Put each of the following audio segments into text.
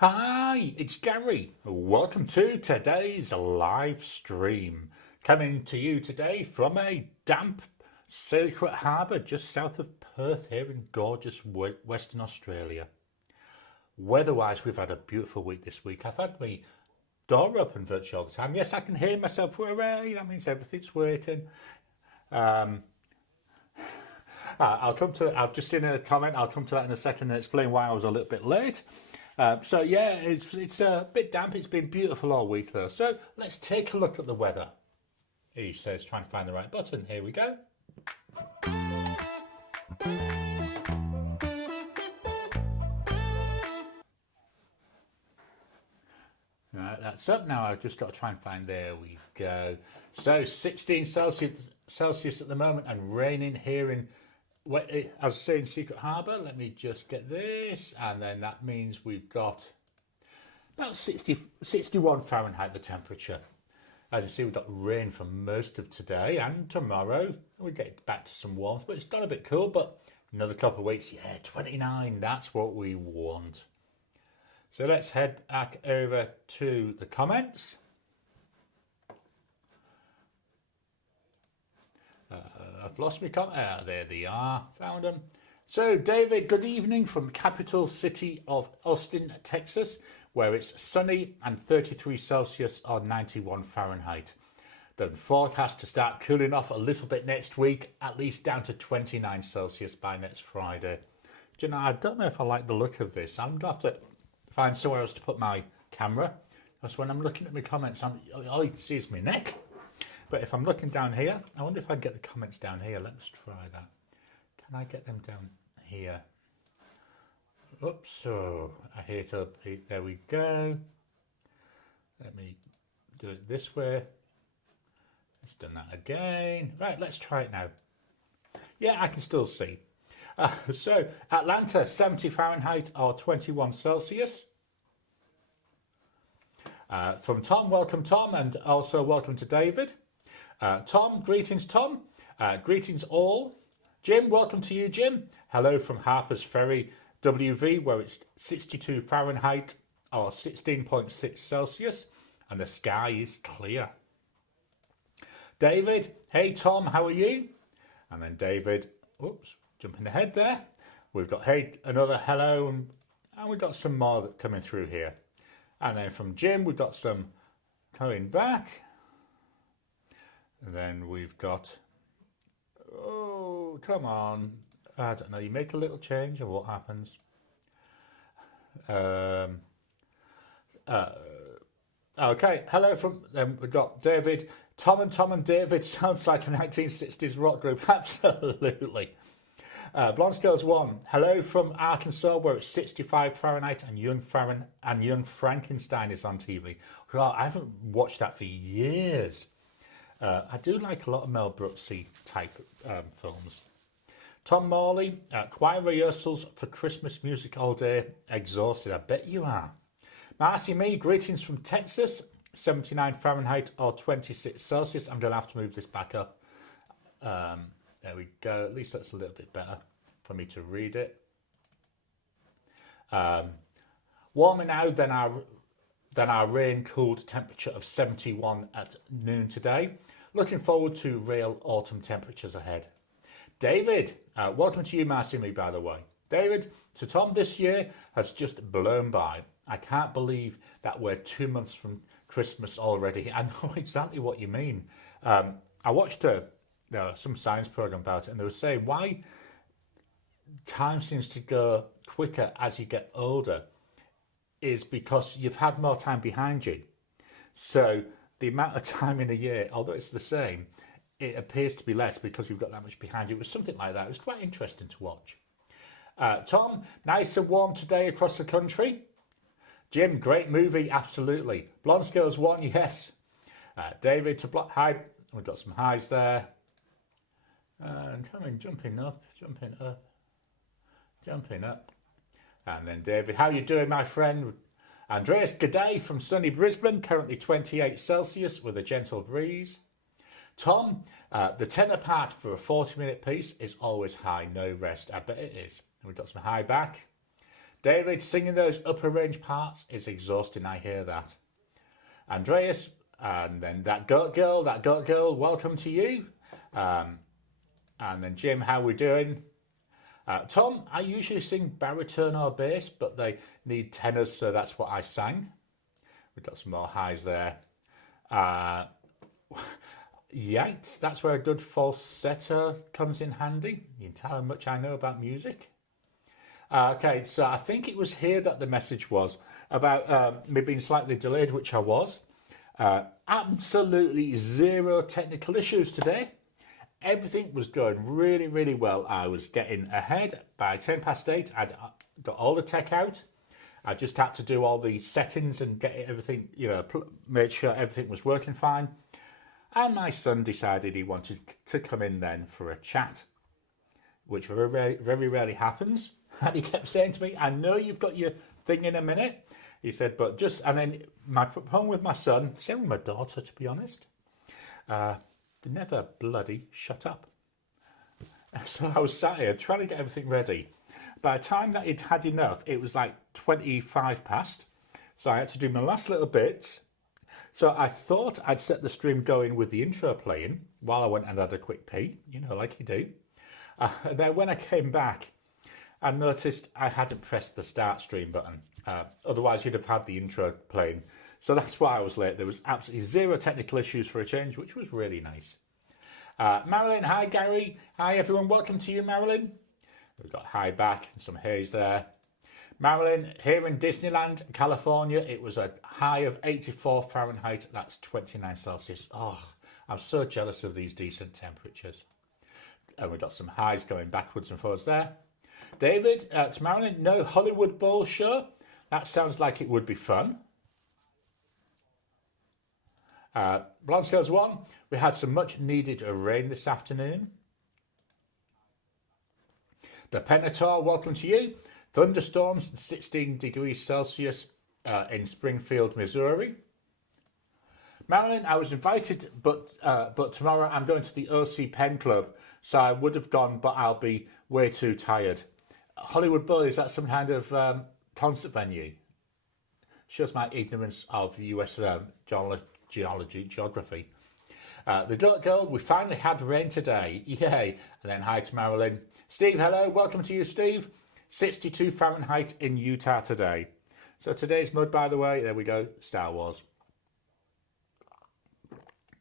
Hi, it's Gary. Welcome to today's live stream. Coming to you today from a damp Secret Harbour just south of Perth here in gorgeous Western Australia. Weather-wise, we've had a beautiful week this week. I've had my door open virtually all the time. Yes, I can hear myself. Hooray, that means everything's waiting. I'll come to. I've just seen a comment. I'll come to that in a second and explain why I was a little bit late. So yeah, it's a bit damp. It's been beautiful all week though. So let's take a look at the weather. He says, trying to find the right button. Here we go. Right, that's up now. I've just got to try and find. There we go. So 16 Celsius at the moment and raining here in. As I say, in Secret Harbour, let me just get this, and then that means we've got about 61 Fahrenheit the temperature. As you see, we've got rain for most of today and tomorrow. We get back to some warmth, but it's got a bit cool. But another couple of weeks, yeah, 29. That's what we want. So let's head back over to the comments. I've lost my comment. There they are. Found them. So, David, good evening from capital city of Austin, Texas, where it's sunny and 33 Celsius or 91 Fahrenheit. The forecast to start cooling off a little bit next week, at least down to 29 Celsius by next Friday. Do you know, I don't know if I like the look of this. I'm going to have to find somewhere else to put my camera. Because when I'm looking at my comments, all you can see is my neck. But if I'm looking down here, I wonder if I can get the comments down here. Let's try that. Can I get them down here? Oops, so I hit up. There we go. Let me do it this way. Let's done that again. Right, let's try it now. Yeah, I can still see. So Atlanta, 70 Fahrenheit or 21 Celsius. From Tom, welcome Tom, and also welcome to David. Tom, greetings Tom. Greetings all. Jim, welcome to you Jim. Hello from Harper's Ferry, WV, where it's 62 Fahrenheit or 16.6 Celsius and the sky is clear. David, hey Tom, how are you? And then David, oops, jumping ahead there. We've got hey, another hello, and we've got some more coming through here. And then from Jim, we've got some coming back. And then we've got, oh, come on. I don't know, you make a little change and what happens? Okay, hello from, then we've got David. Tom and David sounds like a 1960s rock group, absolutely. Blonde Scales 1, hello from Arkansas, where it's 65 Fahrenheit and Young Frankenstein is on TV. Well, I haven't watched that for years. I do like a lot of Mel Brooksy type films. Tom Morley, choir rehearsals for Christmas music all day. Exhausted, I bet you are. Marcy Me, greetings from Texas, 79 Fahrenheit or 26 Celsius. I'm going to have to move this back up. There we go. At least that's a little bit better for me to read it. Warmer now than our rain-cooled temperature of 71 at noon today. Looking forward to real autumn temperatures ahead. David, welcome to you, Marcy Me, by the way. David, so Tom, this year has just blown by. I can't believe that we're 2 months from Christmas already. I know exactly what you mean. I watched some science program about it, and they were saying why time seems to go quicker as you get older is because you've had more time behind you. So the amount of time in a year, although it's the same, it appears to be less because you've got that much behind you. It was something like that. It was quite interesting to watch. Tom, nice and warm today across the country. Jim, great movie, absolutely. Blonde Scales 1, yes. David, to block, hi. We've got some highs there. And jumping up. And then David, how you doing, my friend? Andreas, good day from sunny Brisbane, currently 28 Celsius with a gentle breeze. Tom, the tenor part for a 40-minute piece is always high, no rest. I bet it is. And we've got some high back. David, singing those upper range parts is exhausting, I hear that. Andreas, and then that goat girl, welcome to you. And then Jim, how we doing? Tom, I usually sing baritone or bass, but they need tenors, so that's what I sang. We've got some more highs there. Yikes, that's where a good falsetto comes in handy. You can tell how much I know about music. Okay, so I think it was here that the message was about me being slightly delayed, which I was. Absolutely zero technical issues today. Everything was going really, really well. I was getting ahead by 8:10. I'd got all the tech out. I just had to do all the settings and get everything, made sure everything was working fine. And my son decided he wanted to come in then for a chat, which very, very rarely happens. And he kept saying to me, I know you've got your thing in a minute. He said, but just, and then my problem with my son, same with my daughter, to be honest, they never bloody shut up. So I was sat here trying to get everything ready. By the time that he'd had enough, it was like 25 past. So I had to do my last little bits. So I thought I'd set the stream going with the intro playing while I went and had a quick pee, like you do. Then when I came back, I noticed I hadn't pressed the start stream button. Otherwise, you'd have had the intro playing. So that's why I was late. There was absolutely zero technical issues for a change, which was really nice. Marilyn, hi Gary. Hi everyone, welcome to you, Marilyn. We've got high back and some haze there. Marilyn, here in Disneyland, California, it was a high of 84 Fahrenheit. That's 29 Celsius. Oh, I'm so jealous of these decent temperatures. And we've got some highs going backwards and forwards there. David, to Marilyn, no Hollywood Bowl show. That sounds like it would be fun. Blonde Scales 1, we had some much needed rain this afternoon. The Penator, welcome to you. Thunderstorms, 16 degrees Celsius in Springfield, Missouri. Marilyn, I was invited, but tomorrow I'm going to the OC Pen Club, so I would have gone, but I'll be way too tired. Hollywood Bowl, is that some kind of concert venue? Shows my ignorance of US geography. The Goat Girl, we finally had rain today. Yay. And then hi to Marilyn. Steve, hello. Welcome to you, Steve. 62 Fahrenheit in Utah today. So today's mud, by the way, there we go, Star Wars.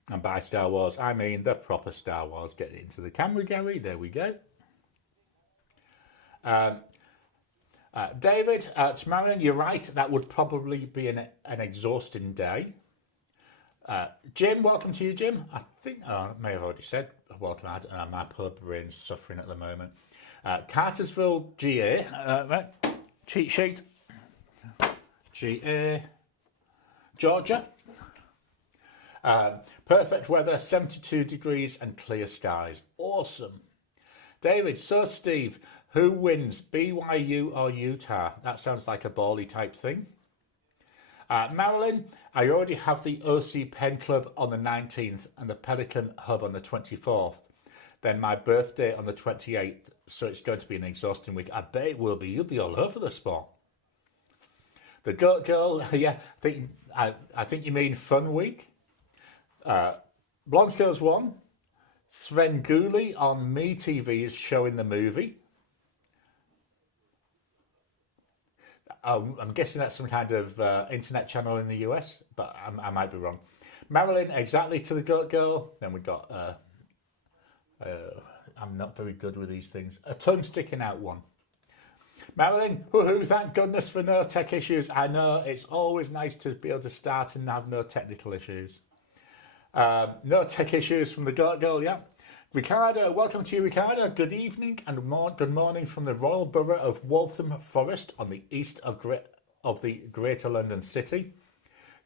And by Star Wars, I mean the proper Star Wars. Get it into the camera, Gary. There we go. David, to Marilyn, you're right. That would probably be an exhausting day. Jim, welcome to you, Jim. I think I may have already said welcome. My poor brain's suffering at the moment. Cartersville, GA. Right. Cheat sheet. GA. Georgia. Perfect weather, 72 degrees and clear skies. Awesome. David, so Steve, who wins, BYU or Utah? That sounds like a bally type thing. Marilyn, I already have the OC Pen Club on the 19th and the Pelican Hub on the 24th. Then my birthday on the 28th, so it's going to be an exhausting week. I bet it will be. You'll be all over the spot. The Goat Girl, yeah, I think you mean fun week. Blonde Skills 1, Sven Gooley on MeTV is showing the movie. I'm guessing that's some kind of internet channel in the US, but I might be wrong. Marilyn, exactly to the Goat Girl. Then we got, I'm not very good with these things, a tongue sticking out one. Marilyn, woohoo, thank goodness for no tech issues. I know, it's always nice to be able to start and have no technical issues. No tech issues from the Goat Girl, yeah. Ricardo, welcome to you, Ricardo. Good evening and good morning from the Royal Borough of Waltham Forest on the east of the Greater London City.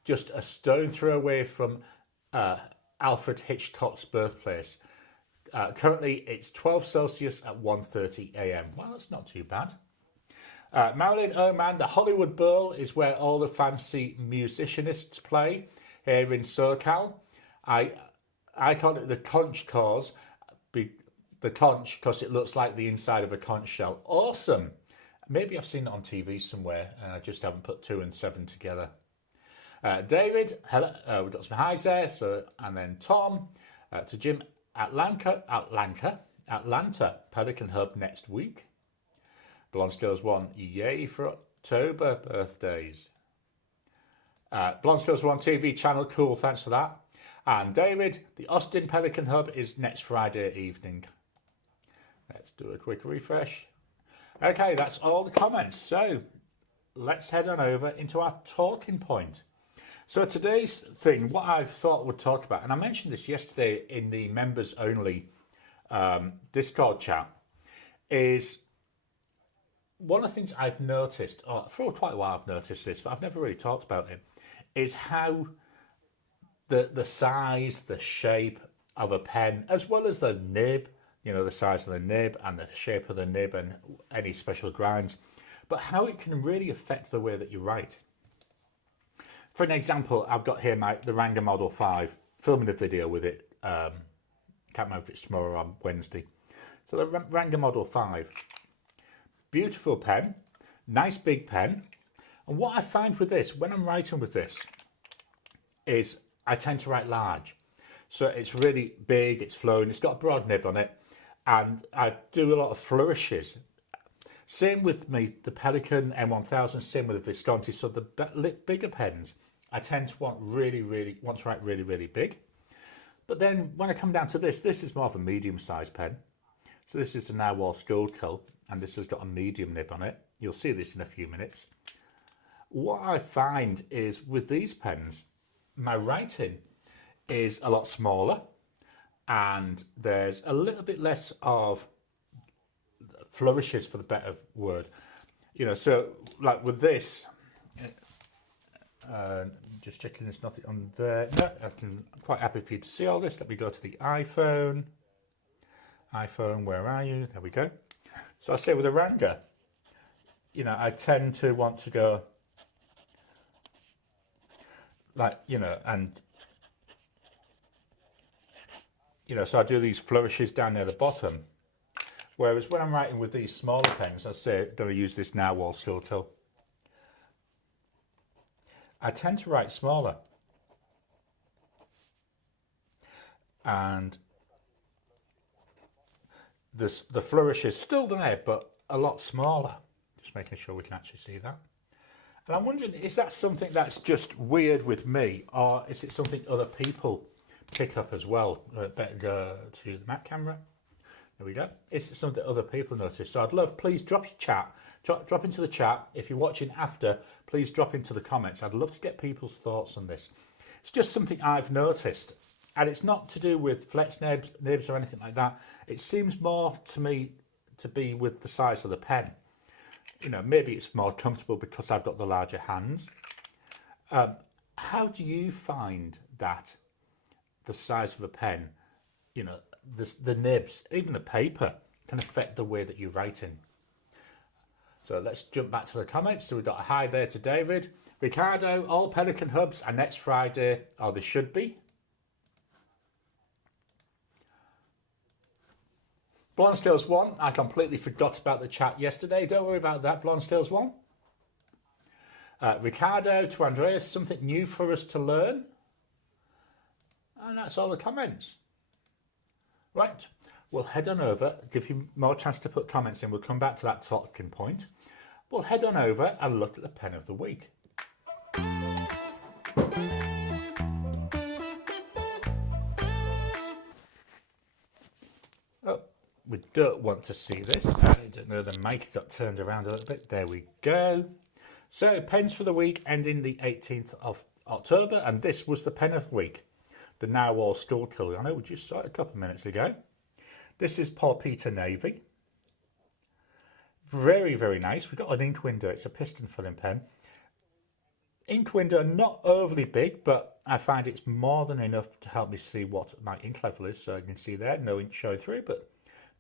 Just a stone throw away from Alfred Hitchcock's birthplace. Currently, it's 12 Celsius at 1:30 a.m. Well, that's not too bad. Marilyn, oh man, the Hollywood Bowl is where all the fancy musicianists play here in SoCal. I call it the conch cause, the conch because it looks like the inside of a conch shell. Awesome. Maybe I've seen it on TV somewhere and I just haven't put 2 and 7 together. David, hello, we've got some highs there. So, and then Tom, to Jim, Atlanta, Pelican Hub next week. Blonde Skills 1, yay for October birthdays. Blonde Skills 1 TV channel, cool, thanks for that. And David, the Austin Pelican Hub is next Friday evening. Let's do a quick refresh. Okay, that's all the comments. So let's head on over into our talking point. So today's thing, what I thought we'd talk about, and I mentioned this yesterday in the members only Discord chat, is one of the things I've noticed, for quite a while I've noticed this, but I've never really talked about it, is how the size, the shape of a pen, as well as the nib, you know, the size of the nib and the shape of the nib and any special grinds, but how it can really affect the way that you write. For an example, I've got here the Ranga Model 5, filming a video with it. Can't remember if it's tomorrow or on Wednesday. So the Ranga Model 5, beautiful pen, nice big pen. And what I find with this, when I'm writing with this, is I tend to write large. So it's really big, it's flowing, it's got a broad nib on it, and I do a lot of flourishes. Same with the Pelican M1000, same with the Visconti. So the bigger pens, I tend to want to write really, really big. But then when I come down to this is more of a medium-sized pen. So this is the Narwhal Schuylkill, and this has got a medium nib on it. You'll see this in a few minutes. What I find is with these pens, my writing is a lot smaller, and there's a little bit less of flourishes, for the better word. You know, so like with this, just checking there's nothing on there. No, I'm quite happy for you to see all this. Let me go to the iPhone. iPhone, where are you? There we go. So I say with a Ranga, you know, I tend to want to go like, you know, and you know, so I do these flourishes down near the bottom. Whereas when I'm writing with these smaller pens, I say I'm going to use this Narwhal Schuylkill, I tend to write smaller. And the flourish is still there, but a lot smaller. Just making sure we can actually see that. And I'm wondering, is that something that's just weird with me, or is it something other people pick up as well? Better go to the Mac camera. There we go. Is it something other people notice? So I'd love, please drop your chat, drop into the chat. If you're watching after, please drop into the comments. I'd love to get people's thoughts on this. It's just something I've noticed, and it's not to do with flex nibs or anything like that. It seems more to me to be with the size of the pen. You know, maybe it's more comfortable because I've got the larger hands. How do you find that the size of a pen, you know, the nibs, even the paper, can affect the way that you write in? So let's jump back to the comments. So we've got a hi there to David. Ricardo, all Pelican Hubs are next Friday, or they should be. Blonde Skills 1, I completely forgot about the chat yesterday. Don't worry about that, Blonde Skills 1. Ricardo to Andreas, something new for us to learn. And that's all the comments. Right, we'll head on over, give you more chance to put comments in. We'll come back to that talking point. We'll head on over and look at the pen of the week. Oh, we don't want to see this. I don't know, the mic got turned around a little bit. There we go. So, pens for the week ending the 18th of October, and this was the pen of the week. The Narwhal Schuylkill. I know we just saw it a couple of minutes ago. This is Paul Peter Navy. Very, very nice. We've got an ink window. It's a piston filling pen. Ink window, not overly big, but I find it's more than enough to help me see what my ink level is. So you can see there, no ink showing through, but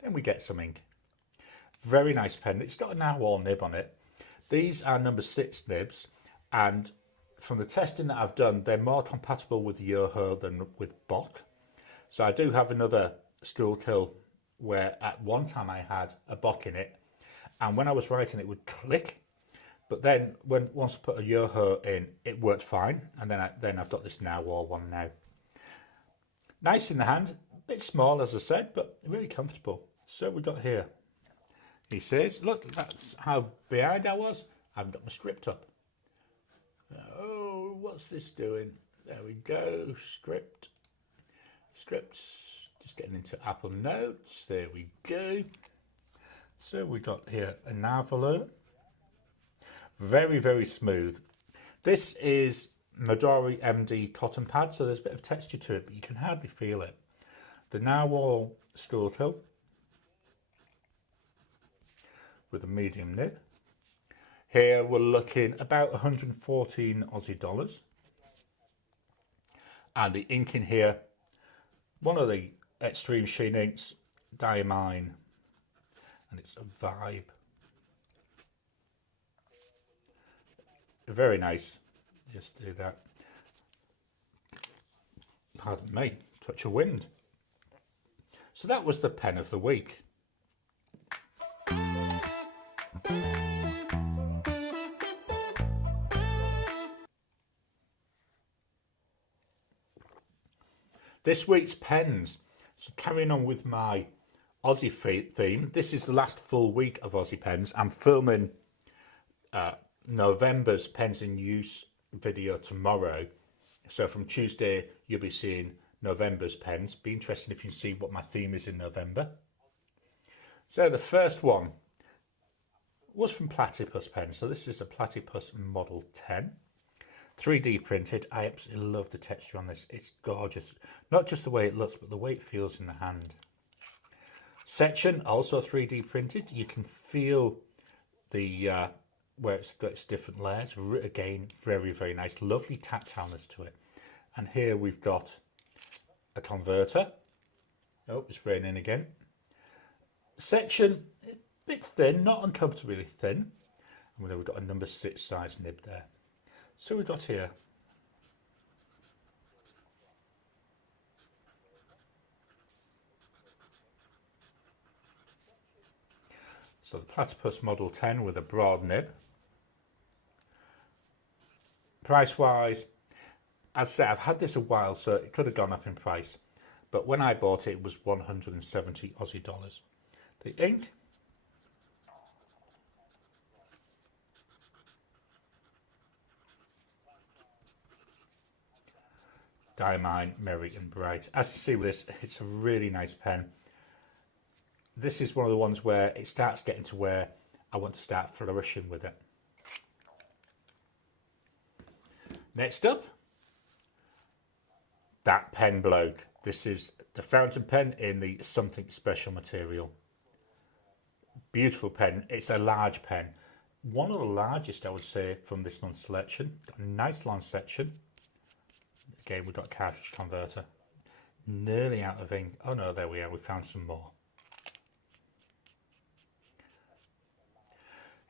then we get some ink. Very nice pen. It's got a Narwhal nib on it. These are number 6 nibs, and from the testing that I've done, they're more compatible with Yoho than with Bock. So I do have another Schuylkill where at one time I had a Bock in it, and when I was writing it would click, but then once I put a Yoho in, it worked fine, and then I've got this Narwhal one now. Nice in the hand, a bit small as I said, but really comfortable. So we got here, he says, look, that's how behind I was. I haven't got my script up. Oh, what's this doing? There we go, scripts, just getting into Apple Notes, there we go. So we got here an envelope, very, very smooth. This is Midori MD cotton pad, so there's a bit of texture to it, but you can hardly feel it. The Narwhal school quill with a medium nib. Here we're looking about 114 Aussie dollars. And the ink in here, one of the Extreme Sheen inks, Diamine, and it's a vibe. Very nice. Just do that. Pardon me, touch of wind. So that was the pen of the week. This week's pens. So carrying on with my Aussie theme, this is the last full week of Aussie pens. I'm filming November's pens in use video tomorrow. So from Tuesday, you'll be seeing November's pens. Be interesting if you can see what my theme is in November. So the first one was from Platypus Pens. So this is a Platypus Model 10. 3D printed. I absolutely love the texture on this. It's gorgeous. Not just the way it looks, but the way it feels in the hand. Section, also 3D printed. You can feel the where it's got its different layers. Again, very, very nice. Lovely tactileness to it. And here we've got a converter. Oh, it's raining again. Section, a bit thin, not uncomfortably thin. And then we've got a number 6 size nib there. So we've got here so the Platypus Model 10 with a broad nib. Price wise, as I say, I've had this a while, so it could have gone up in price, but when I bought it, it was 170 Aussie dollars. The ink, Diamine, Merry and Bright. As you see with this, it's a really nice pen. This is one of the ones where it starts getting to where I want to start flourishing with it. Next up, that pen bloke. This is the fountain pen in the Something Special material. Beautiful pen. It's a large pen. One of the largest, I would say, from this month's selection. Got a nice long section. Again, we've got a cartridge converter. Nearly out of ink. Oh no, there we are. We found some more.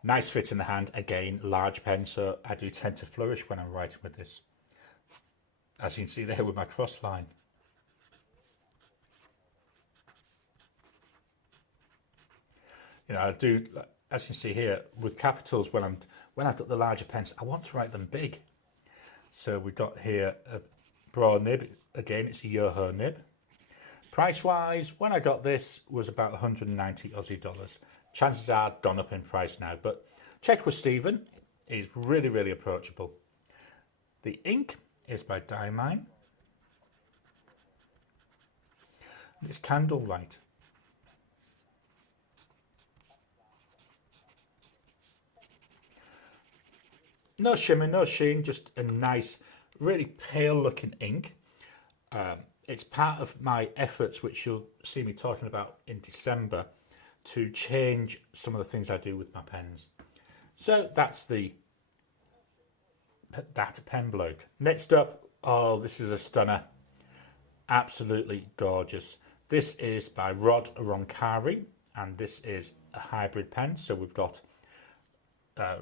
Nice fit in the hand. Again, large pen, so I do tend to flourish when I'm writing with this. As you can see there with my cross line. You know, I do, as you can see here, with capitals, when I've got the larger pens, I want to write them big. So we've got here a broad nib. Again, it's a Yoho nib. Price wise, when I got this, was about 190 Aussie dollars. Chances are gone up in price now, but check with Stephen. He's really, really approachable. The ink is by Diamine. It's Candlelight. No shimmer, no sheen, just a nice, really pale looking ink. It's part of my efforts, which you'll see me talking about in December, to change some of the things I do with my pens. So that's that pen bloke. Next up, oh, this is a stunner. Absolutely gorgeous. This is by Rod Roncari, and this is a hybrid pen. So we've got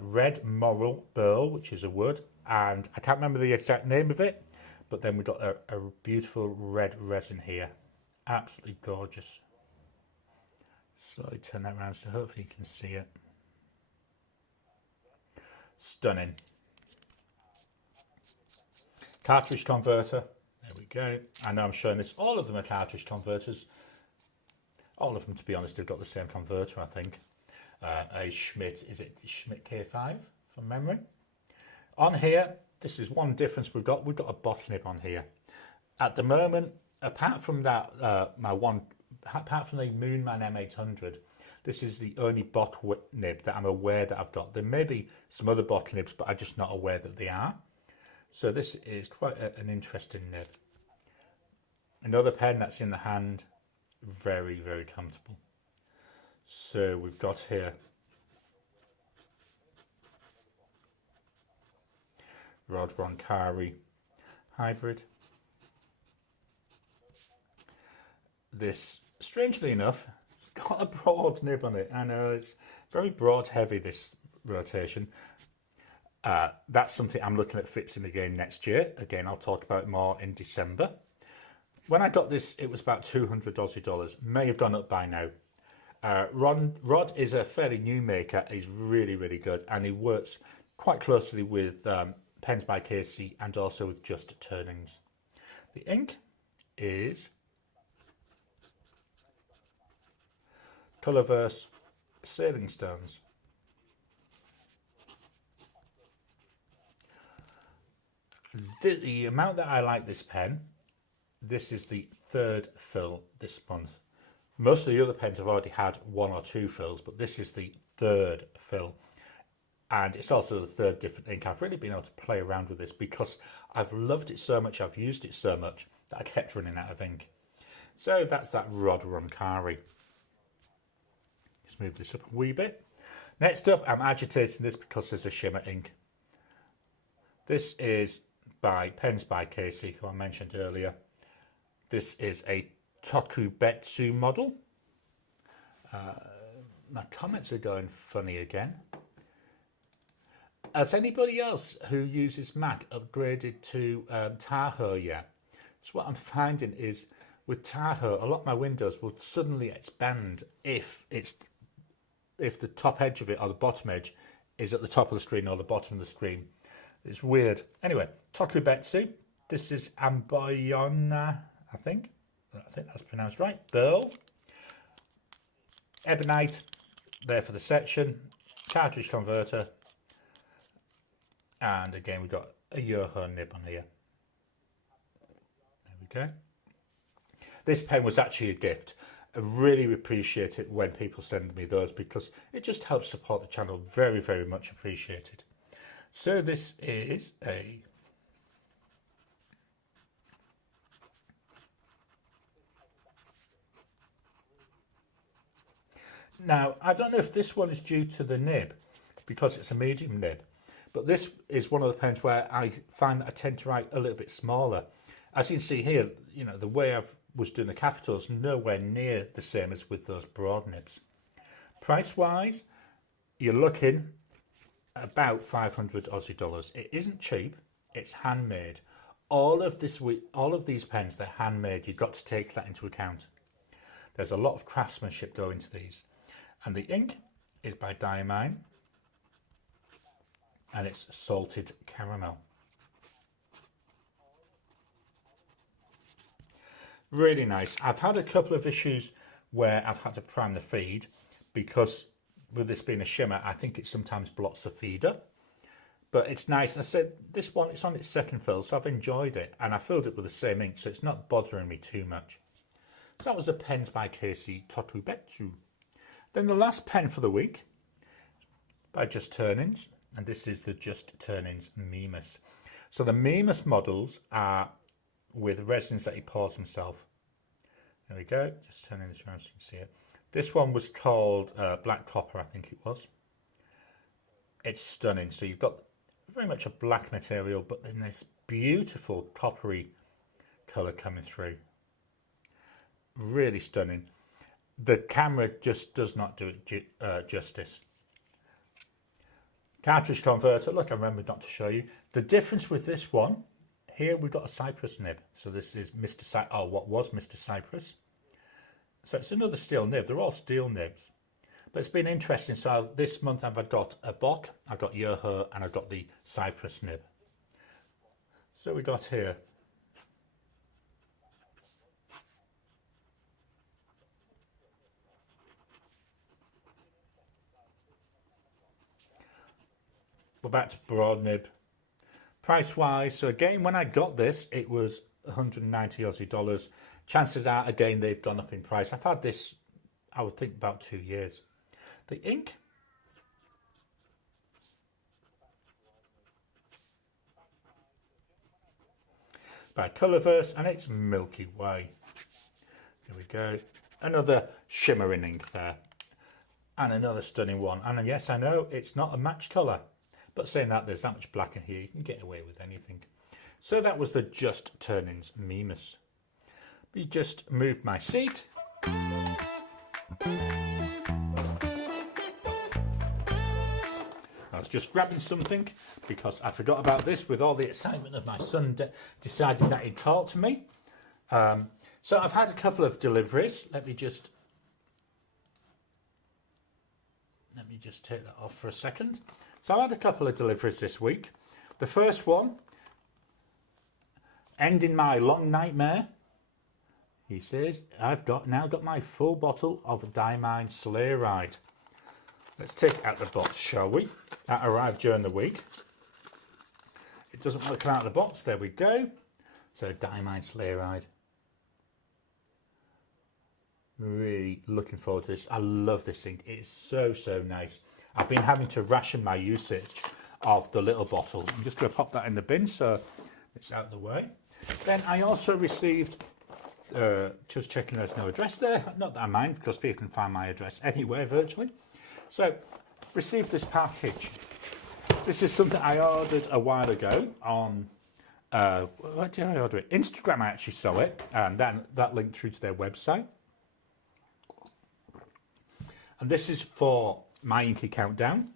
red moral burl, which is a wood, and I can't remember the exact name of it, but then we've got a beautiful red resin here. Absolutely gorgeous. Slowly turn that around so hopefully you can see it. Stunning. Cartridge converter. There we go. I know I'm showing this. All of them are cartridge converters. All of them, to be honest, have got the same converter, I think. A Schmidt, is it Schmidt K5 from memory? On here, this is one difference we've got. We've got a bottle nib on here. At the moment, apart from that, apart from the Moonman M800, this is the only bottle nib that I'm aware that I've got. There may be some other bottle nibs, but I'm just not aware that they are. So this is quite an interesting nib. Another pen that's in the hand, very, very comfortable. So we've got here Rod Roncari Hybrid. This, strangely enough, got a broad nib on it. I know it's very broad heavy, this rotation. That's something I'm looking at fixing again next year. Again, I'll talk about it more in December. When I got this, it was about 200 Aussie dollars. May have gone up by now. Rod is a fairly new maker. He's really, really good, and he works quite closely with Pens by Casey and also with Just Turnings. The ink is Colourverse Sailing Stones. The amount that I like this pen, this is the third fill this month. Most of the other pens have already had one or two fills, but this is the third fill. And it's also the third different ink. I've really been able to play around with this because I've loved it so much, I've used it so much that I kept running out of ink. So that's that Rod Roncari. Let's move this up a wee bit. Next up, I'm agitating this because there's a shimmer ink. This is by Pens by Casey, who I mentioned earlier. This is a Tokubetsu model. My comments are going funny again. Has anybody else who uses Mac upgraded to Tahoe yet? So what I'm finding is with Tahoe, a lot of my windows will suddenly expand if the top edge of it or the bottom edge is at the top of the screen or the bottom of the screen. It's weird. Anyway, Tokubetsu. This is Amboyona, I think that's pronounced right. Burl. Ebonite, there for the section. Cartridge converter. And again, we've got a Yoho nib on here. There we go. This pen was actually a gift. I really appreciate it when people send me those because it just helps support the channel. Very, very much appreciated. So this is a now, I don't know if this one is due to the nib because it's a medium nib, but this is one of the pens where I find that I tend to write a little bit smaller. As you can see here, you know, the way I was doing the capitals, nowhere near the same as with those broad nibs. Price-wise, you're looking about 500 Aussie dollars. It isn't cheap. It's handmade. All of these pens, they're handmade. You've got to take that into account. There's a lot of craftsmanship going into these. And the ink is by Diamine. And it's salted caramel. Really nice. I've had a couple of issues where I've had to prime the feed because with this being a shimmer, I think it sometimes blocks the feeder. But it's nice. I said this one, it's on its second fill, so I've enjoyed it. And I filled it with the same ink, so it's not bothering me too much. So that was the Pens by Casey Tokubetsu. Then the last pen for the week by Just Turnings. And this is the Just Turnings Mimas. So the Mimas models are with resins that he pours himself. There we go. Just turning this around so you can see it. This one was called Black Copper, I think it was. It's stunning. So you've got very much a black material, but then this beautiful coppery colour coming through. Really stunning. The camera just does not do it justice. Cartridge converter. Look, I remembered not to show you. The difference with this one, here we've got a Cypress nib. So this is what was Mr. Cypress. So it's another steel nib. They're all steel nibs. But it's been interesting. So this month I've got a Bock, I've got Yoho, and I've got the Cypress nib. So we got here. We're back to broad nib. Price wise, so again, when I got this, it was 190 Aussie dollars. Chances are, again, they've gone up in price. I've had this, I would think, about 2 years. The ink, by Colourverse, and it's Milky Way. Here we go. Another shimmering ink there. And another stunning one. And yes, I know it's not a match colour. But saying that, there's that much black in here, you can get away with anything. So that was the Just Turnings Mimas. We just moved my seat. I was just grabbing something because I forgot about this with all the excitement of my son deciding that he'd talk to me. So I've had a couple of deliveries. Let me just take that off for a second. So I had a couple of deliveries this week. The first one, ending my long nightmare. He says, I've now got my full bottle of Diamine Sleigh Ride. Let's take it out of the box, shall we? That arrived during the week. It doesn't look out of the box. There we go. So Diamine Sleigh Ride. Really looking forward to this. I love this thing. It's so nice. I've been having to ration my usage of the little bottle. I'm just going to pop that in the bin so it's out of the way. Then I also received, just checking there's no address there. Not that I mind, because people can find my address anywhere virtually. So, received this package. This is something I ordered a while ago on, where did I order it? Instagram, I actually saw it, and then that linked through to their website. And this is for My Inky Countdown.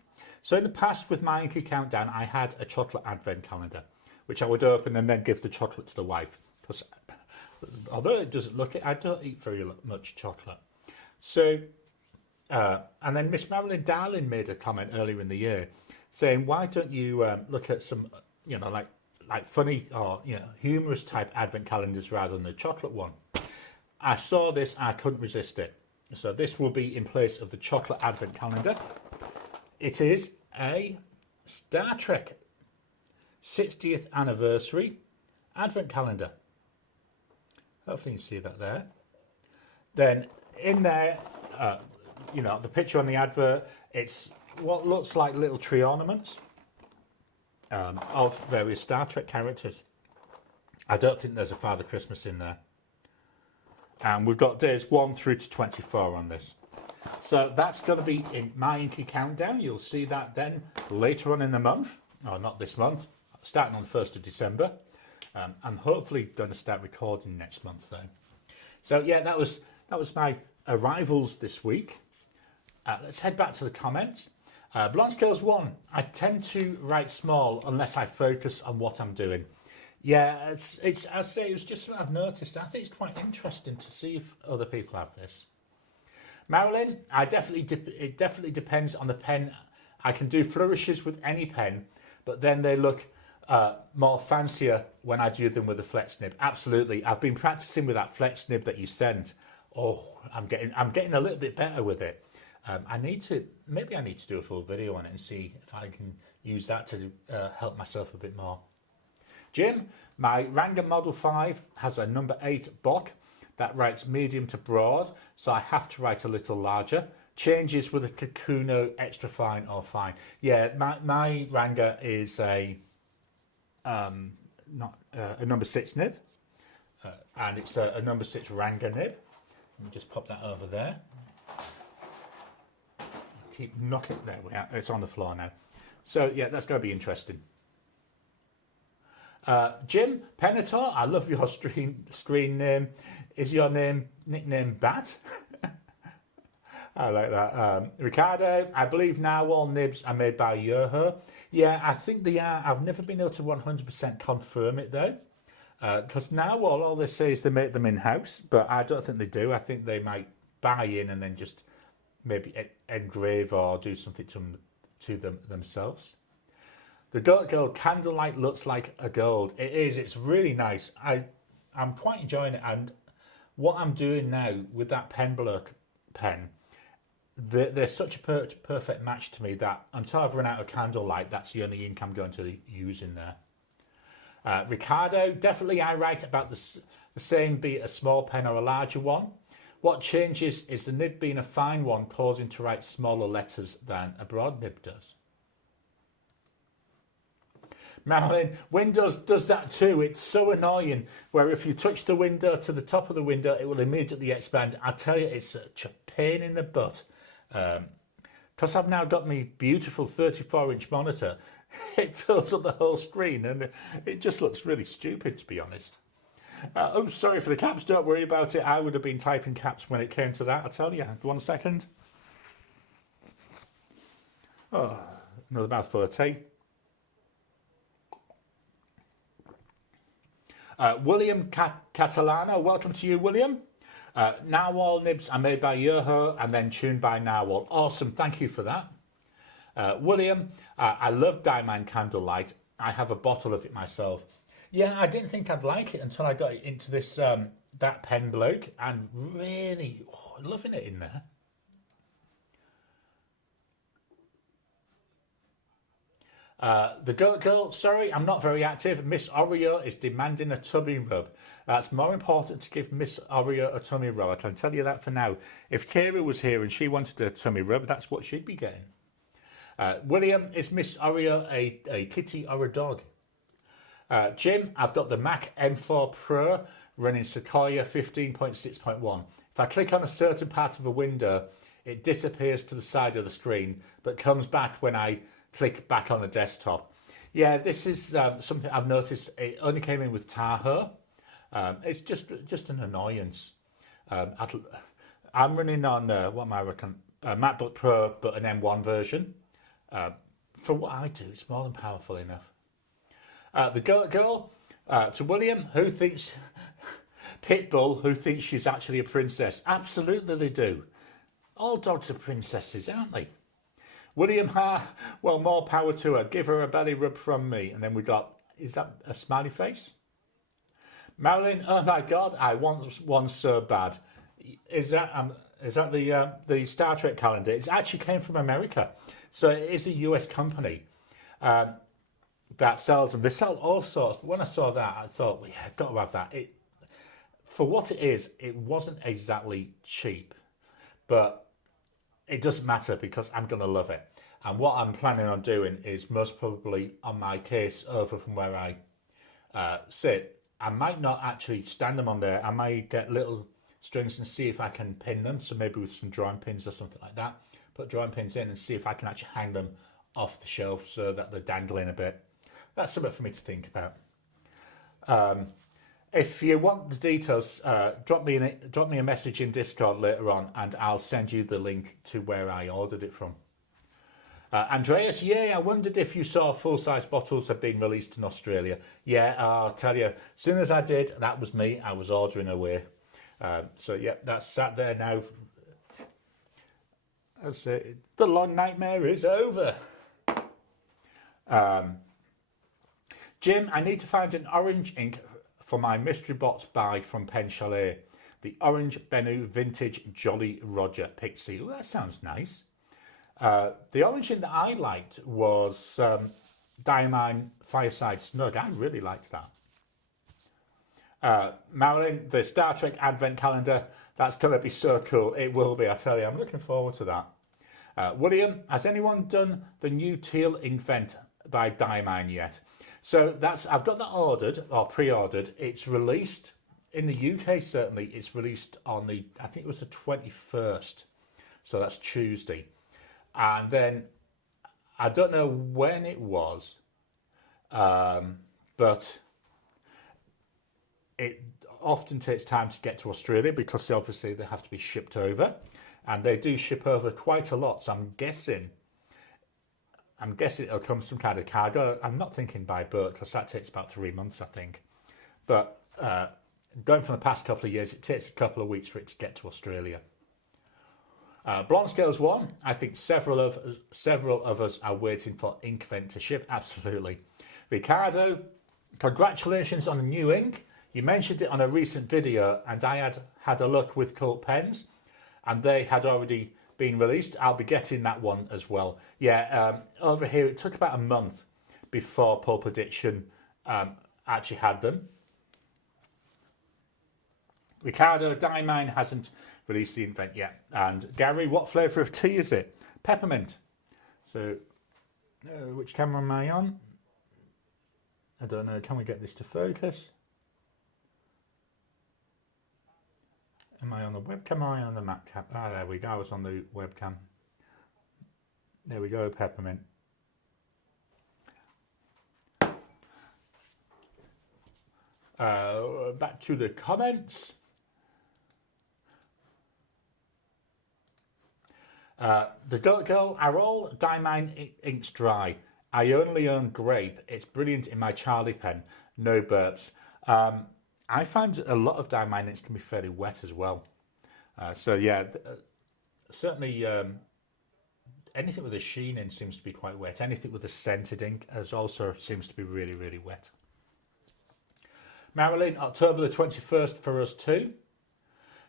So in the past with My Inky Countdown, I had a chocolate advent calendar, which I would open and then give the chocolate to the wife. Because although it doesn't look it, I don't eat very much chocolate. So, and then Miss Marilyn Darling made a comment earlier in the year saying, why don't you look at some, like funny or, humorous type advent calendars rather than the chocolate one? I saw this, I couldn't resist it. So this will be in place of the chocolate advent calendar. It is a Star Trek 60th anniversary advent calendar. Hopefully you can see that there. Then in there, the picture on the advert, it's what looks like little tree ornaments of various Star Trek characters. I don't think there's a Father Christmas in there. And we've got days 1 through to 24 on this. So that's going to be in My Inky Countdown. You'll see that then later on in the month. Or not this month. Starting on the 1st of December. I'm hopefully going to start recording next month though. So yeah, that was my arrivals this week. Let's head back to the comments. Blonde Scales 1. I tend to write small unless I focus on what I'm doing. Yeah, I'd say it was just something I've noticed. I think it's quite interesting to see if other people have this. Marilyn, it definitely depends on the pen. I can do flourishes with any pen, but then they look more fancier when I do them with a flex nib. Absolutely, I've been practicing with that flex nib that you sent. Oh, I'm getting a little bit better with it. Maybe I need to do a full video on it and see if I can use that to help myself a bit more. Jim, my Ranga Model 5 has a number 8 Bock that writes medium to broad, so I have to write a little larger. Changes with a Kakuno extra fine or fine. Yeah, my Ranga is a number 6 nib, and it's a number 6 Ranga nib. Let me just pop that over there. Keep knocking it there. It's on the floor now. So yeah, that's going to be interesting. Jim Penator, I love your screen name. Is your nickname Bat? I like that. Ricardo, I believe now all nibs are made by Yoho. Yeah, I think they are. I've never been able to 100% confirm it though. Because now all they say is they make them in-house, but I don't think they do. I think they might buy in and then just maybe engrave or do something to them themselves. The Goat Girl candlelight looks like a gold. It is. It's really nice. I'm quite enjoying it. And what I'm doing now with that pen block pen, they're such a perfect match to me that until I've run out of candlelight, that's the only ink I'm going to use in there. Ricardo, definitely I write about the same, be it a small pen or a larger one. What changes is the nib being a fine one causing to write smaller letters than a broad nib does. Marilyn, Windows does that too. It's so annoying where if you touch the window to the top of the window, it will immediately expand. I tell you, it's such a pain in the butt. Because I've now got my beautiful 34-inch monitor, it fills up the whole screen and it just looks really stupid, to be honest. Oh, sorry for the caps. Don't worry about it. I would have been typing caps when it came to that, I tell you. 1 second. Oh, another mouthful of tea. William Catalano, welcome to you, William. Narwhal nibs are made by Yoho and then tuned by Narwhal. Awesome, thank you for that. William, I love Diamond Candlelight. I have a bottle of it myself. Yeah, I didn't think I'd like it until I got into this that pen bloke, and really loving it in there. The Goat Girl, sorry, I'm not very active. Miss Oreo is demanding a tummy rub. It's more important to give Miss Oreo a tummy rub. I can tell you that for now. If Kira was here and she wanted a tummy rub, that's what she'd be getting. William, is Miss Oreo a kitty or a dog? Jim, I've got the Mac M4 Pro running Sequoia 15.6.1. If I click on a certain part of a window, it disappears to the side of the screen, but comes back when I click back on the desktop. Yeah, this is something I've noticed. It only came in with Tahoe. It's just an annoyance. I'm running on what am I reckon? MacBook Pro, but an M1 version. For what I do, it's more than powerful enough. The Goat Girl, to William, who thinks Pitbull, who thinks she's actually a princess. Absolutely, they do. All dogs are princesses, aren't they? William, well, more power to her. Give her a belly rub from me. And then we got, is that a smiley face? Marilyn, oh my God, I want one so bad. Is that the Star Trek calendar? It actually came from America. So it is a US company that sells them. They sell all sorts. But when I saw that, I thought, well, yeah, I've got to have that. For what it is, it wasn't exactly cheap. But it doesn't matter because I'm going to love it. And what I'm planning on doing is most probably on my case over from where I sit, I might not actually stand them on there. I might get little strings and see if I can pin them. So maybe with some drawing pins or something like that. Put drawing pins in and see if I can actually hang them off the shelf so that they're dangling a bit. That's something for me to think about. If you want the details, drop me a message in Discord later on and I'll send you the link to where I ordered it from. Andreas, yeah, I wondered if you saw full-size bottles had been released in Australia. Yeah, I'll tell you, as soon as I did, that was me. I was ordering away. So, yeah, that's sat there now. The long nightmare is over. Jim, I need to find an orange ink for my mystery box bag from Pen Chalet. The Orange Bennu Vintage Jolly Roger Pixie. Oh, that sounds nice. The orange ink that I liked was Diamine Fireside Snug. I really liked that. Marilyn, the Star Trek Advent Calendar. That's going to be so cool. It will be, I tell you. I'm looking forward to that. William, has anyone done the new teal ink vent by Diamine yet? So I've got that ordered or pre-ordered. It's released in the UK. Certainly, it's released on I think it was the 21st. So that's Tuesday, and then I don't know when it was, but it often takes time to get to Australia because obviously they have to be shipped over, and they do ship over quite a lot. So I'm guessing it'll come some kind of cargo. I'm not thinking by boat because that takes about 3 months, I think. But going from the past couple of years, it takes a couple of weeks for it to get to Australia. Blonde Scales 1, I think several of us are waiting for Inkvent to ship. Absolutely. Ricardo, congratulations on the new ink. You mentioned it on a recent video, and I had a look with Cult Pens, and they had already been released. I'll be getting that one as well. Yeah, over here it took about a month before Pulp Addiction actually had them. Ricardo, Die Mine hasn't released the Inkvent yet. And Gary, what flavour of tea is it? Peppermint. So, which camera am I on? I don't know. Can we get this to focus? Am I on the webcam or am I on the Mac cam? Ah, there we go. I was on the webcam. There we go, peppermint. Back to the comments. The Goat Girl, are all Die Mine inks dry? I only own grape. It's brilliant in my Charlie pen. No burps. I find a lot of Die Mine inks can be fairly wet as well. So yeah, certainly anything with a sheen in seems to be quite wet. Anything with a scented ink also seems to be really, really wet. Marilyn, October the 21st for us too.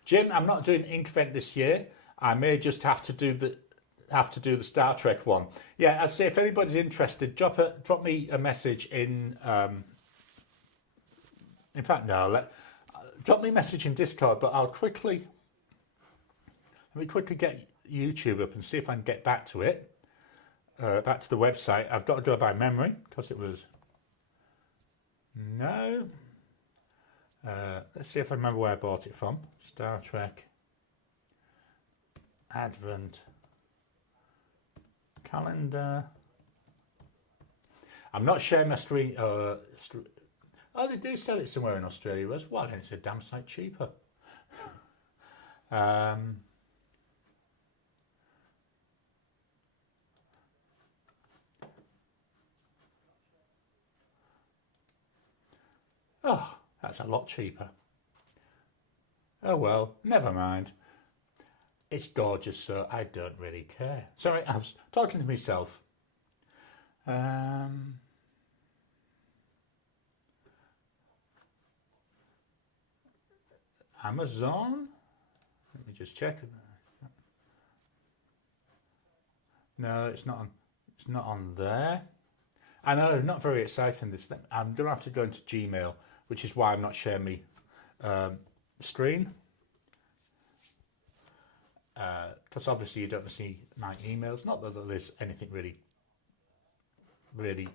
Jim, I'm not doing Inkvent this year. I may just have to do the Star Trek one. Yeah, I'd say if anybody's interested, drop me a message in. In fact, no, drop me a message in Discord. But let me quickly get YouTube up and see if I can get back to it. Back to the website. I've got to go by memory because it was no. Let's see if I remember where I bought it from. Star Trek Advent calendar. I'm not sharing my screen. Oh, they do sell it somewhere in Australia as well, and it's a damn sight cheaper. Oh, that's a lot cheaper. Oh well, never mind. It's gorgeous, so I don't really care. Sorry, I was talking to myself. Amazon? Let me just check. No, it's not on. It's not on there. I know, not very exciting. This thing. I'm gonna have to go into Gmail, which is why I'm not sharing my screen. Because obviously you don't see my emails. Not that there's anything really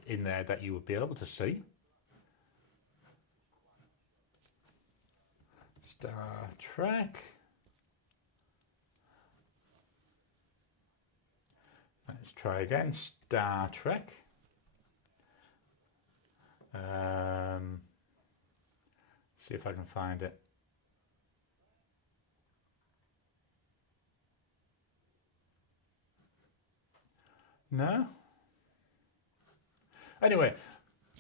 in there that you would be able to see. Star Trek. Let's try again. Star Trek. See if I can find it. No? Anyway,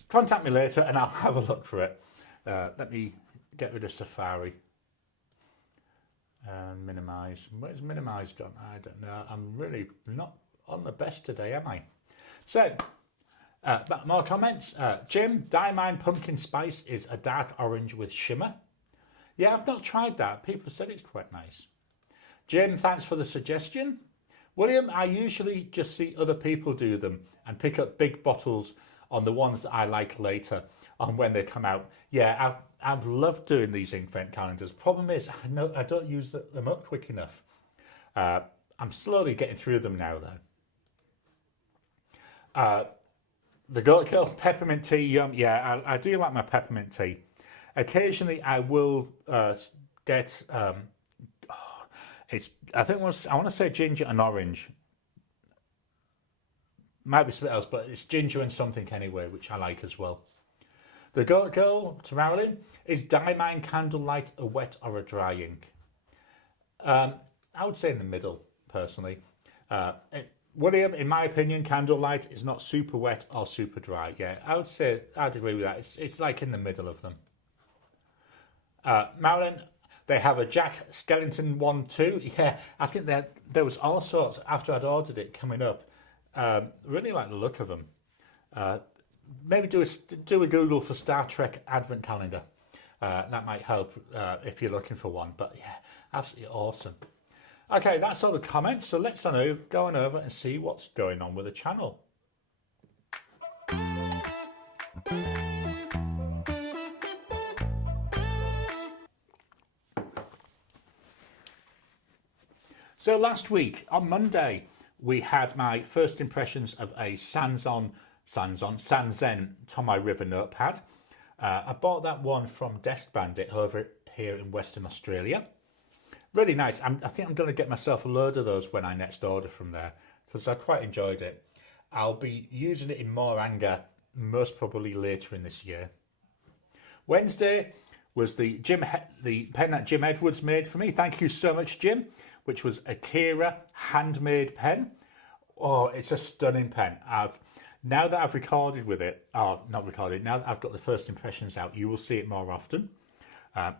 contact me later and I'll have a look for it. Let me get rid of Safari. Minimize. Where's minimize gone? I don't know. I'm really not on the best today, am I? So, more comments. Jim, Die Mine Pumpkin Spice is a dark orange with shimmer. Yeah, I've not tried that. People have said it's quite nice. Jim, thanks for the suggestion. William, I usually just see other people do them and pick up big bottles on the ones that I like later on when they come out. Yeah, I've loved doing these Inkvent calendars. Problem is, I don't use them up quick enough. I'm slowly getting through them now, though. The Goat Girl Peppermint Tea, yum. Yeah, I do like my peppermint tea. Occasionally, I will get... I want to say ginger and orange. Might be something else, but it's ginger and something anyway, which I like as well. The Goat Girl, to Marilyn, is Die Mine Candlelight a wet or a dry ink? I would say in the middle, personally. William, in my opinion, Candlelight is not super wet or super dry. Yeah, I'd agree with that. It's like in the middle of them. Marilyn, They have a Jack Skellington one too. Yeah, I think there was all sorts after I'd ordered it coming up. Really like the look of them. Maybe do a Google for Star Trek Advent Calendar. That might help if you're looking for one. But yeah, absolutely awesome. Okay, that's all the comments. So let's go on over and see what's going on with the channel. So last week on Monday, we had my first impressions of a Sanzen Tomai River notepad. I bought that one from Desk Bandit over here in Western Australia. Really nice. I think I'm going to get myself a load of those when I next order from there, because I quite enjoyed it. I'll be using it in more anger, most probably later in this year. Wednesday was the pen that Jim Edwards made for me. Thank you so much, Jim, which was a Kira handmade pen. Oh, it's a stunning pen. Now that I've recorded with it, now that I've got the first impressions out, you will see it more often.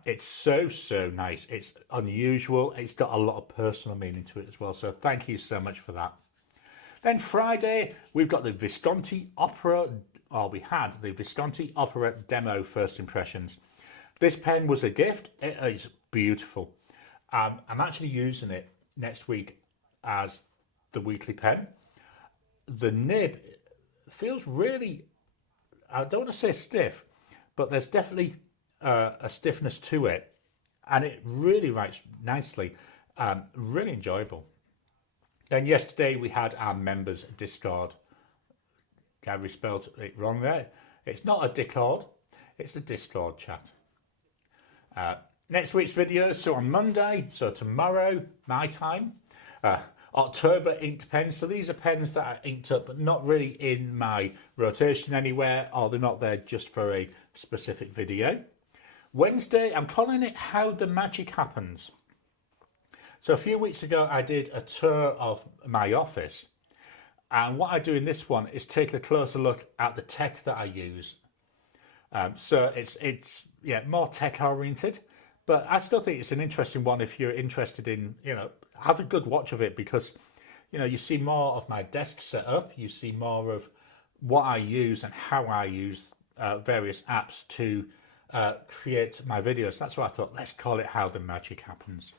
It's so nice. It's unusual. It's got a lot of personal meaning to it as well. So thank you so much for that. Then Friday, we've got the Visconti Opera, or we had the Visconti Opera demo first impressions. This pen was a gift. It is beautiful. I'm actually using it next week as the weekly pen. The nib feels really, I don't want to say stiff, but there's definitely a stiffness to it, and it really writes nicely. Really enjoyable. Then yesterday we had our members Discord. Gary spelled it wrong there. It's not a Discord, it's a Discord chat. Next week's video, so on Monday, so tomorrow, my time, October inked pens. So these are pens that are inked up, but not really in my rotation anywhere, or they're not there just for a specific video. Wednesday, I'm calling it How the Magic Happens. So a few weeks ago, I did a tour of my office. And what I do in this one is take a closer look at the tech that I use. So it's more tech oriented, but I still think it's an interesting one if you're interested in, have a good watch of it, because, you see more of my desk setup, you see more of what I use and how I use various apps to create my videos. That's why I thought, let's call it How the Magic Happens.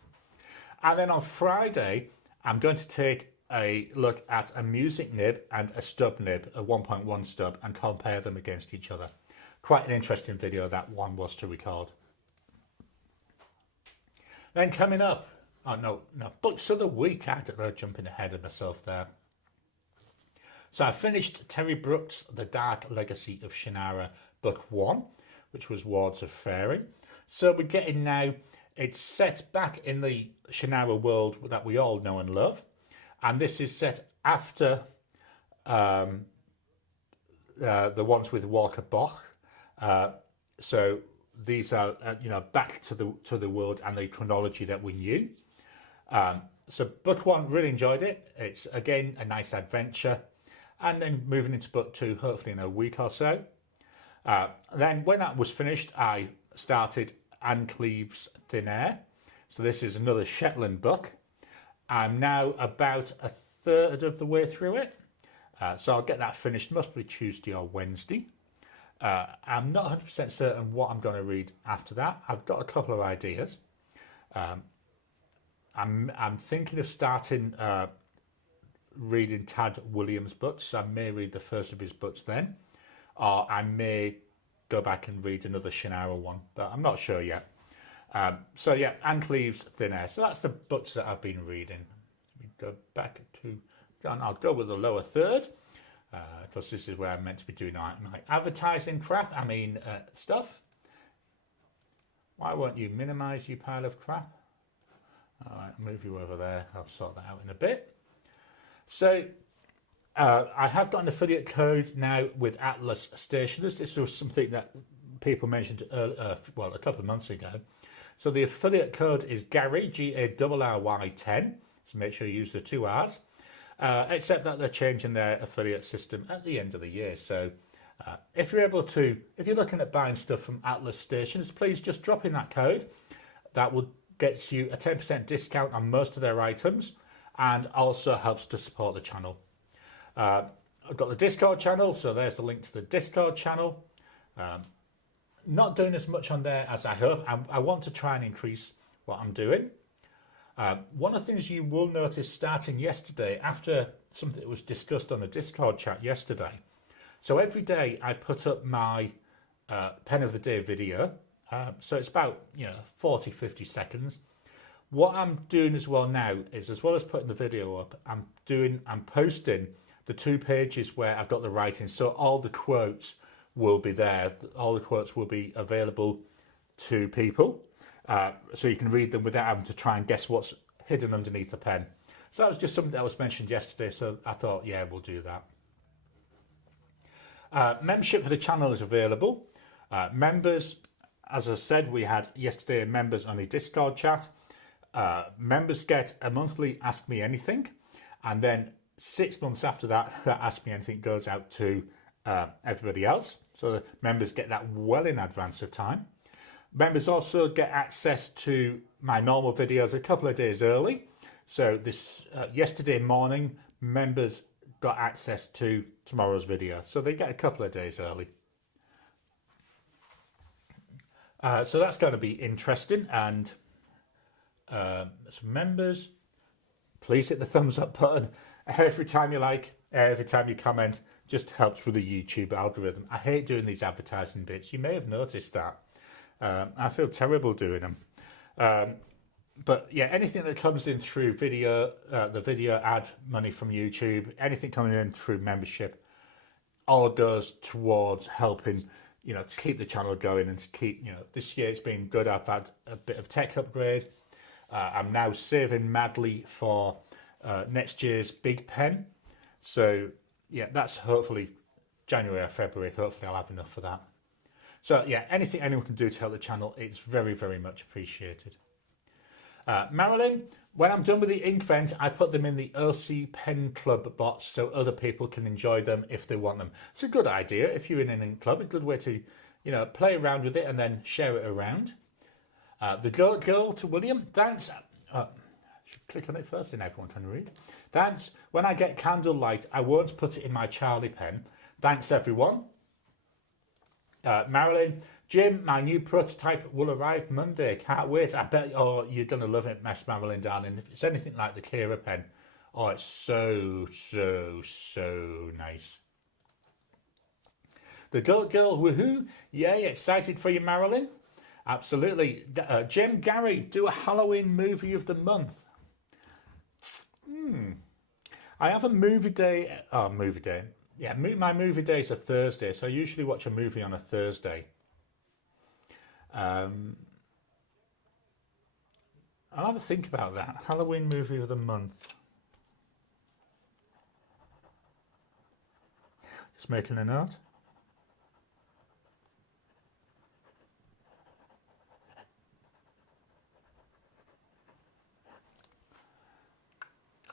And then on Friday, I'm going to take a look at a music nib and a stub nib, a 1.1 stub, and compare them against each other. Quite an interesting video that one was to record. Then coming up, books of the week. I don't know, jumping ahead of myself there. So I finished Terry Brooks' The Dark Legacy of Shannara, book 1, which was Wards of Fairy. So we're getting now, it's set back in the Shannara world that we all know and love. And this is set after the ones with Walker Bach. So these are, back to the world and the chronology that we knew. So book 1, really enjoyed it. It's, again, a nice adventure. And then moving into book 2, hopefully in a week or so. Then when that was finished, I started Anne Cleeve's Thin Air. So this is another Shetland book. I'm now about a third of the way through it. So I'll get that finished most probably Tuesday or Wednesday. I'm not 100% certain what I'm going to read after that. I've got a couple of ideas. I'm thinking of starting reading Tad Williams' books. I may read the first of his books then, or I may go back and read another Shannara one, but I'm not sure yet. So yeah, Anne Cleeve's Thin Air. So that's the books that I've been reading. Let me go back to, and I'll go with the lower third, because this is where I'm meant to be doing my advertising crap, stuff. Why won't you minimize, you pile of crap? All right, I'll move you over there. I'll sort that out in a bit. So I have got an affiliate code now with Atlas Stationers. This was something that people mentioned a couple of months ago. So the affiliate code is Gary, Garry 10. So make sure you use the 2 R's. Except that they're changing their affiliate system at the end of the year. So if you're looking at buying stuff from Atlas Stations, please just drop in that code. that will get you a 10% discount on most of their items and also helps to support the channel. I've got the Discord channel, so there's the link to the Discord channel. Not doing as much on there as I hope. I want to try and increase what I'm doing. One of the things you will notice starting yesterday, after something that was discussed on the Discord chat yesterday. So every day I put up my pen of the day video. So it's about 40, 50 seconds. What I'm doing as well now is, as well as putting the video up, I'm posting the 2 pages where I've got the writing. So all the quotes will be there. All the quotes will be available to people. So you can read them without having to try and guess what's hidden underneath the pen. So that was just something that was mentioned yesterday. So I thought, yeah, we'll do that. Membership for the channel is available. Members, as I said, we had yesterday a members only Discord chat. Members get a monthly Ask Me Anything, and then 6 months after that, that Ask Me Anything goes out to everybody else. So the members get that well in advance of time. Members also get access to my normal videos a couple of days early. So this yesterday morning, members got access to tomorrow's video. So they get a couple of days early. So that's going to be interesting. And so members, please hit the thumbs up button. Every time you like, every time you comment, just helps with the YouTube algorithm. I hate doing these advertising bits. You may have noticed that. I feel terrible doing them. But yeah, anything that comes in through video, the video ad money from YouTube, anything coming in through membership, all goes towards helping, to keep the channel going and to keep, this year it's been good. I've had a bit of tech upgrade. I'm now saving madly for next year's big pen. So yeah, that's hopefully January or February. Hopefully I'll have enough for that. So yeah, anything anyone can do to help the channel, it's very, very much appreciated. Marilyn, when I'm done with the ink vent, I put them in the OC Pen Club box so other people can enjoy them if they want them. It's a good idea if you're in an ink club, a good way to, play around with it and then share it around. The girl to William, thanks. I should click on it first and everyone can read. Thanks. When I get candlelight, I won't put it in my Charlie pen. Thanks, everyone. Marilyn, Jim, my new prototype will arrive Monday. Can't wait. I bet you're going to love it, Marilyn, darling. If it's anything like the Kira pen, it's so, so, so nice. The Goat Girl, woohoo. Yay, excited for you, Marilyn. Absolutely. Jim, Gary, do a Halloween movie of the month. I have a movie day. Movie day. Yeah, my movie days are Thursday, so I usually watch a movie on a Thursday. I'll have a think about that. Halloween movie of the month. Just making a note.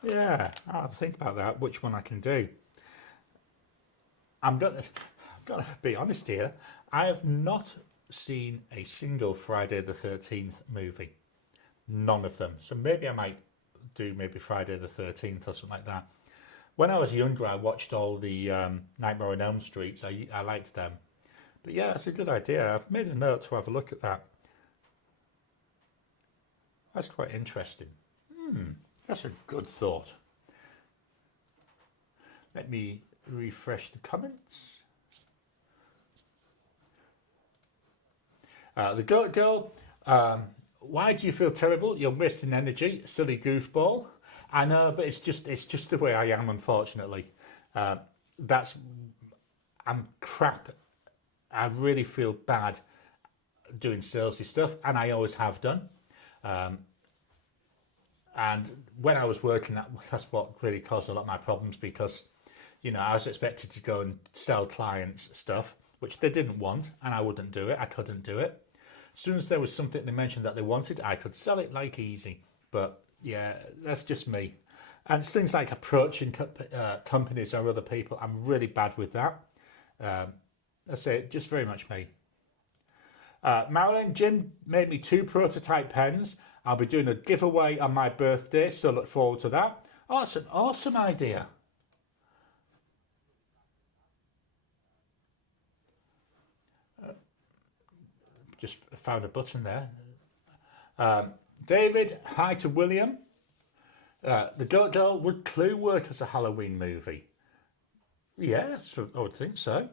Yeah, I'll think about that, which one I can do. I'm gonna be honest here. I have not seen a single Friday the 13th movie. None of them. So maybe I might do maybe Friday the 13th or something like that. When I was younger, I watched all the Nightmare on Elm Street. I liked them. But yeah, it's a good idea. I've made a note to have a look at that. That's quite interesting. That's a good thought. Let me refresh the comments. The Goat Girl, why do you feel terrible? You're wasting energy, silly goofball. I know, but it's just the way I am, unfortunately. I'm crap. I really feel bad doing salesy stuff, and I always have done. And when I was working, that's what really caused a lot of my problems, because I was expected to go and sell clients stuff, which they didn't want, and I wouldn't do it. I couldn't do it. As soon as there was something they mentioned that they wanted, I could sell it like easy. But yeah, that's just me. And it's things like approaching companies or other people. I'm really bad with that. I say just very much me. Marilyn, Jim made me 2 prototype pens. I'll be doing a giveaway on my birthday, so look forward to that. Oh, that's an awesome idea. Just found a button there. David, hi to William. The Goat Girl, would Clue work as a Halloween movie? Yes, I would think so.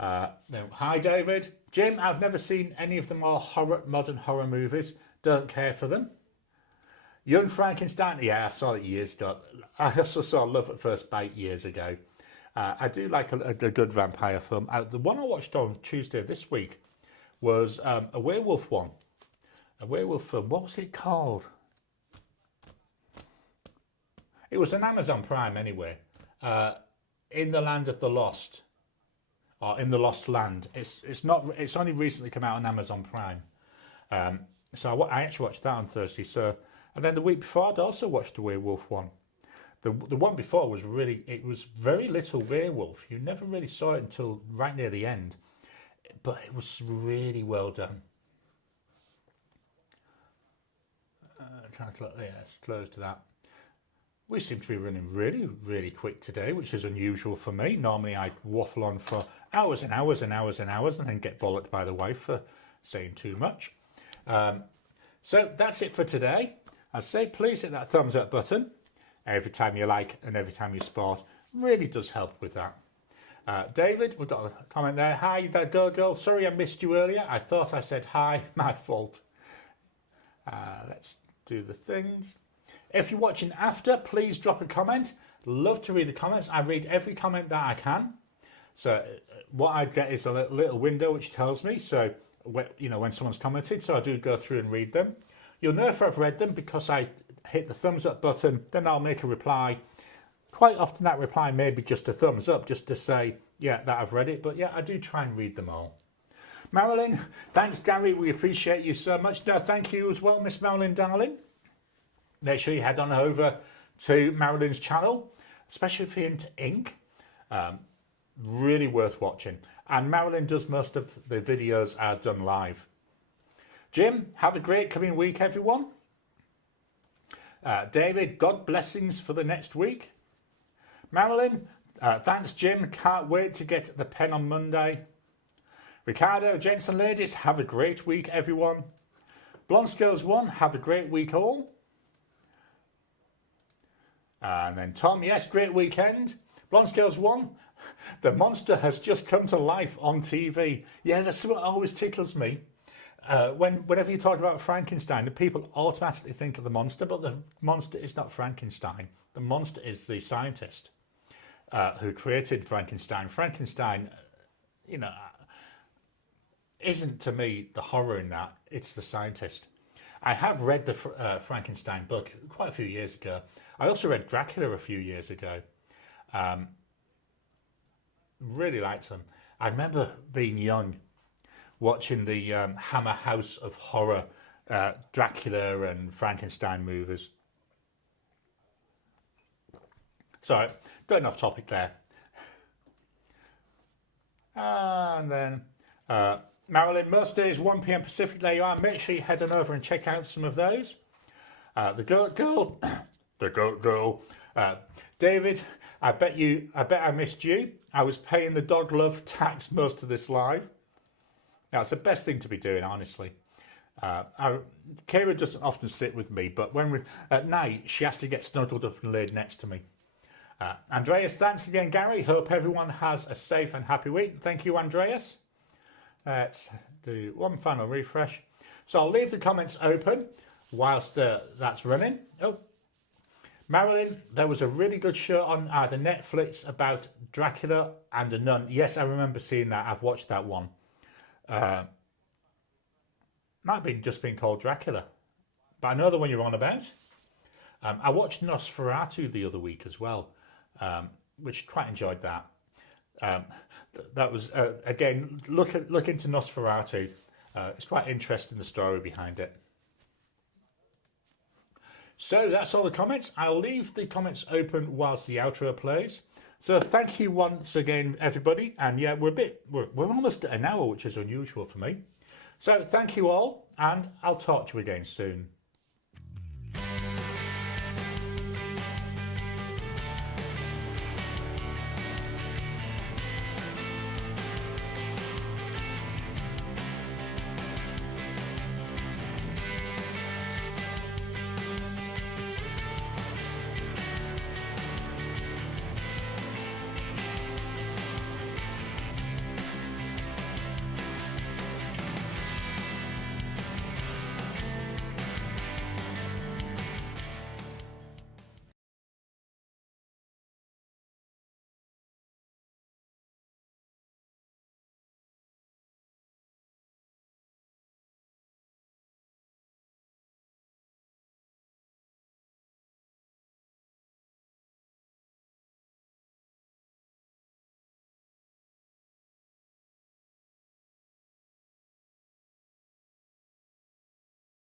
Hi David. Jim, I've never seen any of the more modern horror movies. Don't care for them. Young Frankenstein, yeah, I saw it years ago. I also saw Love at First Bite years ago. I do like a good vampire film. The one I watched on Tuesday this week was a werewolf one. A werewolf film. What was it called? It was an Amazon Prime anyway. In the Land of the Lost, or In the Lost Land. It's not. It's only recently come out on Amazon Prime. So I actually watched that on Thursday. And then the week before, I'd also watched the werewolf one. The one before was really. It was very little werewolf. You never really saw it until right near the end, but it was really well done. Trying to it's close to that. We seem to be running really, really quick today, which is unusual for me. Normally I waffle on for hours and hours and hours and hours and then get bollocked by the wife for saying too much. So that's it for today. I'd say please hit that thumbs up button every time you like and every time you sport. Really does help with that. David, we've got a comment there. Hi, that girl. Sorry I missed you earlier. I thought I said hi. My fault. Let's do the things. If you're watching after, please drop a comment. Love to read the comments. I read every comment that I can. So what I get is a little window which tells me, so when someone's commented. So I do go through and read them. You'll know if I've read them because I hit the thumbs up button. Then I'll make a reply. Quite often that reply may be just a thumbs up, just to say, yeah, that I've read it. But yeah, I do try and read them all. Marilyn, thanks Gary. We appreciate you so much. No, thank you as well, Miss Marilyn, darling. Make sure you head on over to Marilyn's channel, especially for Into Ink. Really worth watching. And Marilyn does most of the videos are done live. Jim, have a great coming week, everyone. David, God blessings for the next week. Marilyn, thanks, Jim. Can't wait to get the pen on Monday. Ricardo, gents and ladies, have a great week, everyone. Blonde Skills 1, have a great week all. And then Tom, yes, great weekend. Blonde Scales 1, the monster has just come to life on TV. Yeah, that's what always tickles me. Whenever you talk about Frankenstein, the people automatically think of the monster, but the monster is not Frankenstein. The monster is the scientist who created Frankenstein. Frankenstein, isn't to me the horror in that. It's the scientist. I have read the Frankenstein book quite a few years ago. I also read Dracula a few years ago. Really liked them. I remember being young, watching the Hammer House of Horror, Dracula and Frankenstein movies. Sorry, going off topic there. And then Marilyn, most days 1 p.m. Pacific, there you are. Make sure you head on over and check out some of those. The Goat Girl, the Goat Girl. David, I bet I missed you. I was paying the dog love tax most of this live. That's the best thing to be doing, honestly. Kira doesn't often sit with me, but when at night, she has to get snuggled up and laid next to me. Andreas, thanks again, Gary. Hope everyone has a safe and happy week. Thank you, Andreas. Let's do one final refresh. So I'll leave the comments open whilst that's running. Oh, Marilyn, there was a really good show on either Netflix about Dracula and a nun. Yes, I remember seeing that. I've watched that one. Might have been just been called Dracula, but I know the one you're on about. I watched Nosferatu the other week as well, which quite enjoyed that. That was again look into Nosferatu. It's quite interesting, the story behind it. So that's all the comments. I'll leave the comments open whilst the outro plays. So thank you once again, everybody. And yeah, we're almost at an hour, which is unusual for me. So thank you all, and I'll talk to you again soon.